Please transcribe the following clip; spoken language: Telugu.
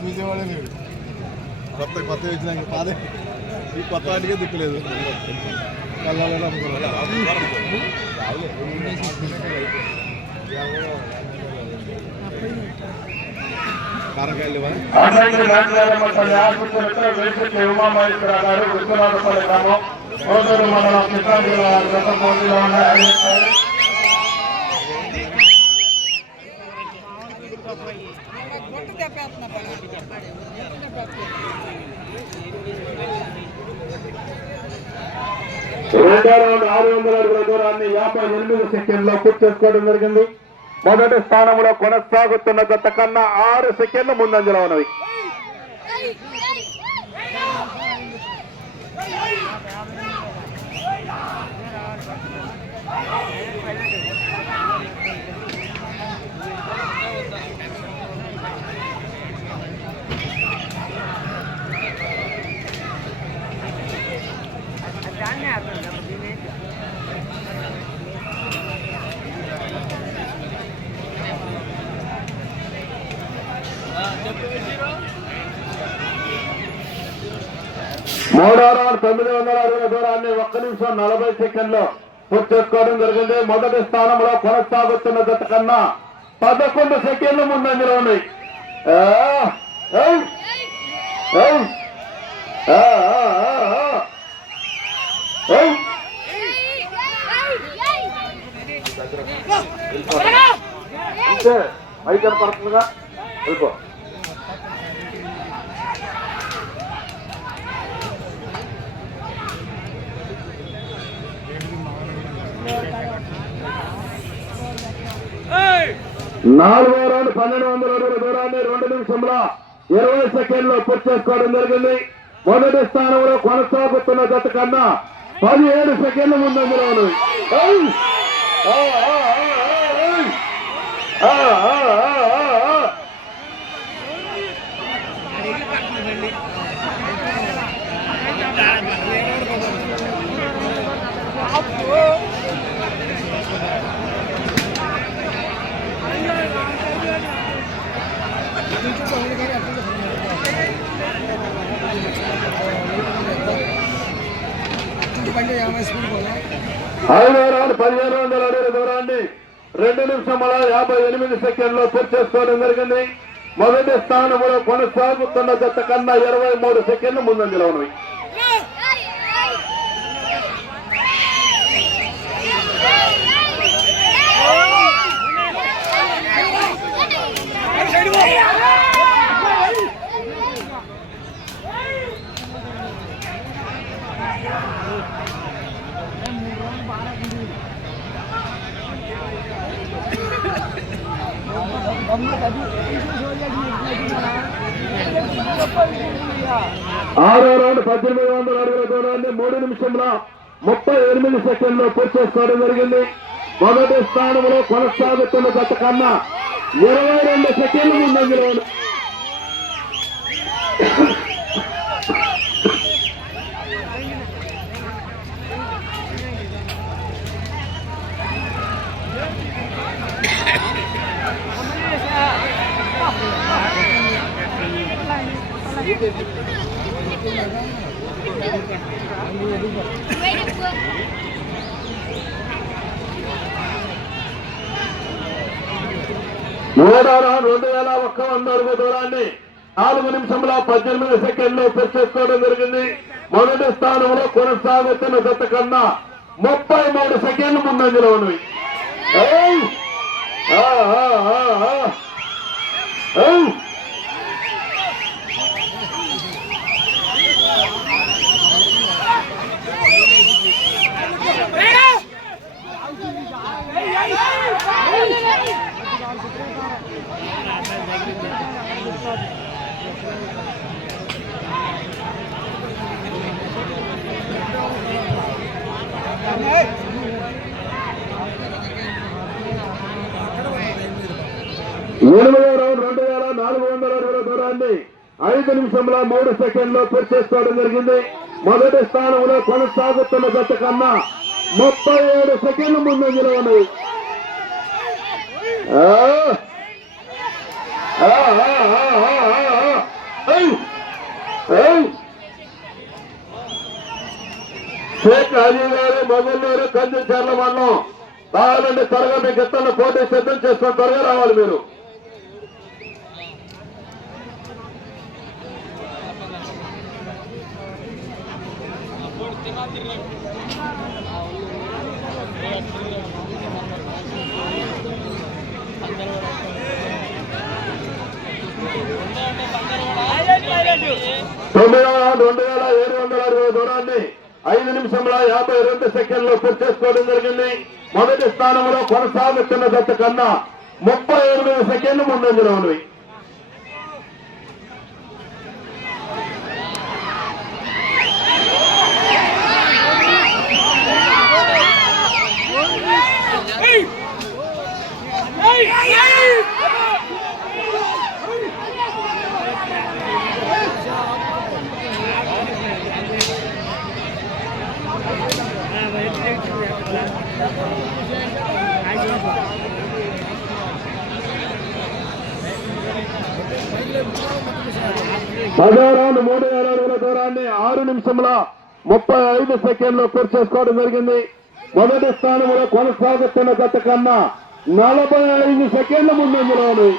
చూసేవాడే లేదు. కొత్త వచ్చినాక పాదే ఈ కొత్త వాటికే దిక్కులేదు. కళ్ళలో కారకాయలు ఉమామహేశ్వర గారు విశ్వనాథపల్లి గ్రామం కోటూరు మండలం కృష్ణా జిల్లా గత పోటీలో ఉన్నాయి. రెండో రౌండ్ 600 అడుగుల దూరాన్ని 58 సెకండ్లో పూర్తి చేసుకోవడం జరిగింది. మొదటి స్థానంలో కొనసాగుతున్న గత కన్నా 6 సెకండ్లు ముందంజలో ఉన్నవి. మూడో రౌండ్ 900 అడుగుల దూరాన్ని 1 నిమిషం 40 సెకండ్లో పూర్తి చేసుకోవడం జరిగింది. మొదటి స్థానంలో కొనసాగుతున్న జత కన్నా 11 సెకండ్లు ముందంజలో ఉన్నాయి. అయితే పడుతుందిగా వెళ్ళిపో. నాలుగో రౌండ్ 1200 అడుగుల దూరాన్ని 2 నిమిషంల 20 సెకండ్లో పూర్తి చేసుకోవడం జరిగింది. మొదటి స్థానంలో కొనసాగుతున్న జత కన్నా 17 సెకండ్ల ముందంజలో ఉన్నది. ఐదో రౌండ్ 1500 అడుగుల దూరాన్ని 2 నిమిషముల 58 సెకండ్లో పూర్తి చేసుకోవడం జరిగింది. మొదటి స్థానంలో కొనసాగుతున్న జత కన్నా 23 సెకండ్లు ముందంజలో ఉన్నవి. ఆరో రౌండ్ 1800 అడుగుల దూరాన్ని 3 నిమిషంల 38 సెకండ్లో పూర్తి చేసుకోవడం జరిగింది. మొదటి స్థానంలో కొనసాగుతున్న జత కన్నా 22 సెకండ్లు ముందంజలో మూడో రౌండ్ 2100 అడుగుల దూరాన్ని 4 నిమిషంల 18 సెకండ్లో పూర్తి చేసుకోవడం జరిగింది. మొదటి స్థానంలో కొనసాగుతున్న జత కన్నా 33 సెకండ్లు ముందంజలో ఉన్నవి. ఎనిమిదో రౌండ్ 2400 అడుగుల దూరాన్ని 5 నిమిషంల 3 సెకండ్లో పూర్తి చేసుకోవడం జరిగింది. మొదటి స్థానంలో కొనసాగుతున్న జత కన్నా 37 సెకండ్లు ముందంజలో ఉన్నది. షేక్ అలీ గారు మొదలూరు కందిచర్ల మండలం కావాలంటే త్వరగా మీకు ఇస్తున్న పోటీ సిద్ధం చేసుకొని త్వరగా రావాలి మీరు. తొమ్మిదవ రౌండ్ 2760 దూరాన్ని 5 నిమిషముల 52 సెకండ్లు పూర్తి చేసుకోవడం జరిగింది. మొదటి స్థానంలో కొనసాగుతున్న జత కన్నా 38 సెకండ్లు ముందంజలో ఉన్నవి. పదో రౌండ్ 3,000 అడుగుల దూరాన్ని 6 నిమిషముల 35 సెకండ్లు పూర్తి చేసుకోవడం జరిగింది. మొదటి స్థానంలో కొనసాగుతున్న జత కన్నా 45 సెకండ్ల ముందంజలో ఉంది.